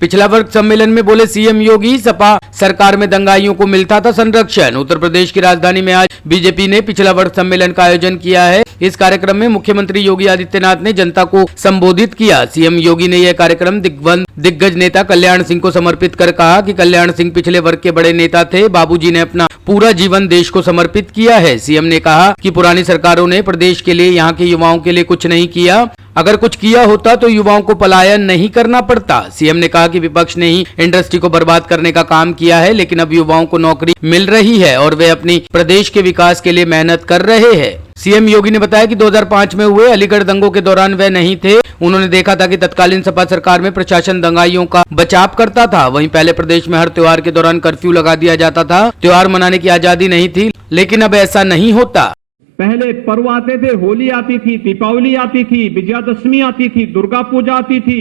पिछला वर्ग सम्मेलन में बोले सीएम योगी, सपा सरकार में दंगाइयों को मिलता था संरक्षण। उत्तर प्रदेश की राजधानी में आज बीजेपी ने पिछला वर्ग सम्मेलन का आयोजन किया है। इस कार्यक्रम में मुख्यमंत्री योगी आदित्यनाथ ने जनता को संबोधित किया। सीएम योगी ने यह कार्यक्रम दिग्गज नेता कल्याण सिंह को समर्पित कर कहा कि कल्याण सिंह पिछले वर्ग के बड़े नेता थे। बाबूजी ने अपना पूरा जीवन देश को समर्पित किया है। सीएम ने कहा कि पुरानी सरकारों ने प्रदेश के लिए, यहाँ के युवाओं के लिए कुछ नहीं किया। अगर कुछ किया होता तो युवाओं को पलायन नहीं करना पड़ता। सीएम ने कहा कि विपक्ष ने ही इंडस्ट्री को बर्बाद करने का काम किया है, लेकिन अब युवाओं को नौकरी मिल रही है और वे अपनी प्रदेश के विकास के लिए मेहनत कर रहे हैं। सीएम योगी ने बताया कि 2005 में हुए अलीगढ़ दंगों के दौरान वे नहीं थे। उन्होंने देखा था कि तत्कालीन सपा सरकार में प्रशासन दंगाइयों का बचाव करता था। वहीं पहले प्रदेश में हर त्योहार के दौरान कर्फ्यू लगा दिया जाता था। त्योहार मनाने की आजादी नहीं थी, लेकिन अब ऐसा नहीं होता। पहले पर्व आते थे, होली आती थी, दीपावली आती थी, विजयादशमी आती थी, दुर्गा पूजा आती थी,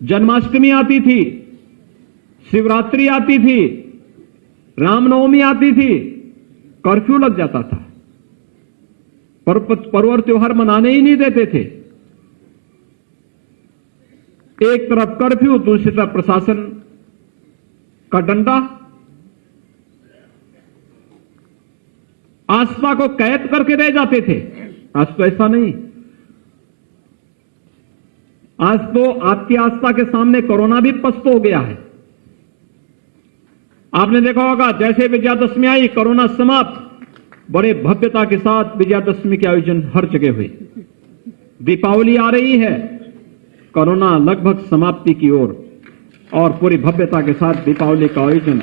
जन्माष्टमी आती थी, शिवरात्रि आती थी, रामनवमी आती थी, कर्फ्यू लग जाता था। पर्व और त्योहार मनाने ही नहीं देते थे। एक तरफ कर्फ्यू, दूसरी तरफ प्रशासन का डंडा। आस्था को कैद करके रह जाते थे। आज तो ऐसा नहीं। आज तो आपकी आस्था के सामने कोरोना भी पस्त हो गया है। आपने देखा होगा, जैसे विजयादशमी आई, कोरोना समाप्त, बड़े भव्यता के साथ विजयादशमी के आयोजन हर जगह हुए। दीपावली आ रही है, कोरोना लगभग समाप्ति की ओर, और पूरी भव्यता के साथ दीपावली का आयोजन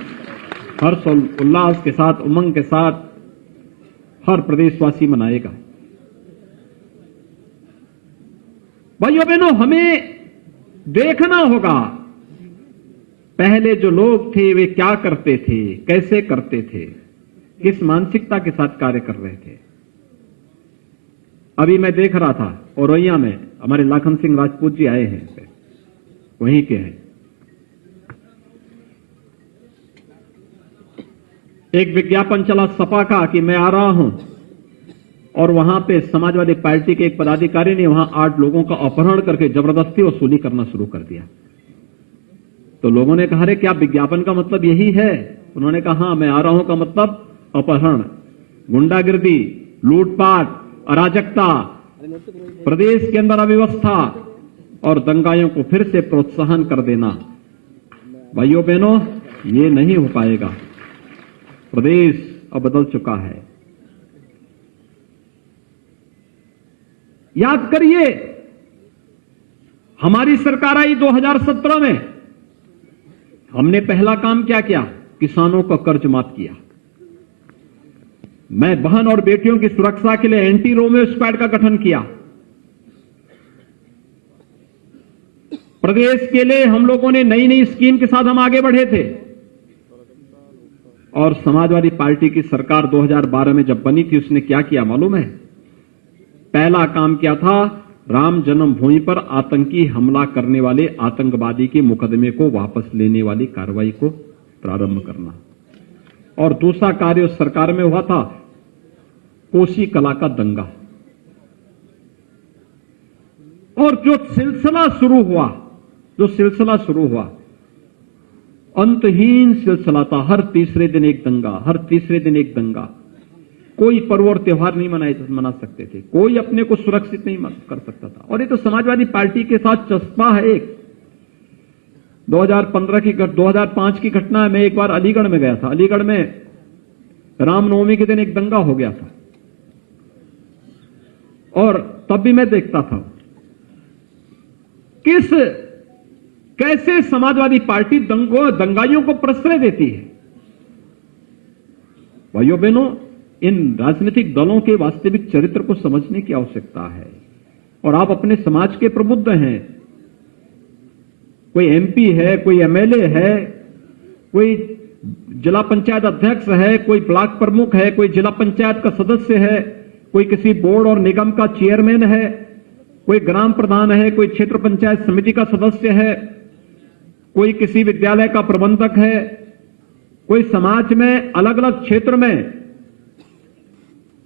हर्ष और उल्लास के साथ, उमंग के साथ हर प्रदेशवासी मनाएगा। भाइयों बहनों, हमें देखना होगा पहले जो लोग थे वे क्या करते थे, कैसे करते थे, किस मानसिकता के साथ कार्य कर रहे थे। अभी मैं देख रहा था औरैया में हमारे लाखन सिंह राजपूत जी आए हैं, वहीं के हैं। एक विज्ञापन चला सपा का कि मैं आ रहा हूं, और वहां पे समाजवादी पार्टी के एक पदाधिकारी ने वहां 8 लोगों का अपहरण करके जबरदस्ती वसूली करना शुरू कर दिया। तो लोगों ने कहा, अरे क्या विज्ञापन का मतलब यही है? उन्होंने कहा, हाँ, मैं आ रहा हूं का मतलब अपहरण, गुंडागिर्दी, लूटपाट, अराजकता, प्रदेश के अंदर अव्यवस्था और दंगाइयों को फिर से प्रोत्साहन कर देना। भाइयों बहनों, ये नहीं हो पाएगा। प्रदेश अब बदल चुका है। याद करिए, हमारी सरकार आई 2017 में। हमने पहला काम क्या किया? किसानों का कर्ज माफ किया। मैं बहन और बेटियों की सुरक्षा के लिए एंटी रोमियो स्क्वाड का गठन किया। प्रदेश के लिए हम लोगों ने नई नई स्कीम के साथ हम आगे बढ़े थे। और समाजवादी पार्टी की सरकार 2012 में जब बनी थी, उसने क्या किया मालूम है? पहला काम किया था, राम जन्मभूमि पर आतंकी हमला करने वाले आतंकवादी के मुकदमे को वापस लेने वाली कार्रवाई को प्रारंभ करना। और दूसरा कार्य उस सरकार में हुआ था, कोसी कला का दंगा। और जो सिलसिला शुरू हुआ, अंतहीन सिलसिला था। हर तीसरे दिन एक दंगा, हर तीसरे दिन एक दंगा। कोई पर्व और त्योहार नहीं मना सकते थे, कोई अपने को सुरक्षित नहीं कर सकता था। और ये तो समाजवादी पार्टी के साथ चस्पा है। एक 2005 की घटना है। मैं एक बार अलीगढ़ में गया था। अलीगढ़ में रामनवमी के दिन एक दंगा हो गया था, और तब भी मैं देखता था कैसे समाजवादी पार्टी दंगाइयों को प्रश्रय देती है। भाइयों बहनों, इन राजनीतिक दलों के वास्तविक चरित्र को समझने की आवश्यकता है। और आप अपने समाज के प्रबुद्ध हैं। कोई एमपी है, कोई एमएलए है, कोई जिला पंचायत अध्यक्ष है, कोई ब्लॉक प्रमुख है, कोई जिला पंचायत का सदस्य है, कोई किसी बोर्ड और निगम का चेयरमैन है, कोई ग्राम प्रधान है, कोई क्षेत्र पंचायत समिति का सदस्य है, कोई किसी विद्यालय का प्रबंधक है, कोई समाज में अलग अलग क्षेत्र में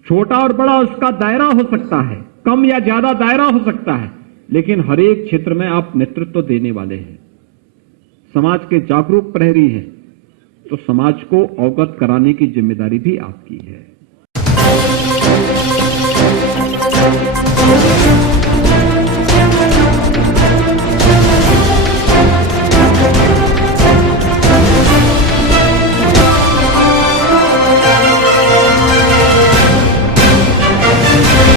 छोटा और बड़ा उसका दायरा हो सकता है, कम या ज्यादा दायरा हो सकता है, लेकिन हर एक क्षेत्र में आप नेतृत्व देने वाले हैं। समाज के जागरूक प्रहरी हैं, तो समाज को अवगत कराने की जिम्मेदारी भी आपकी है।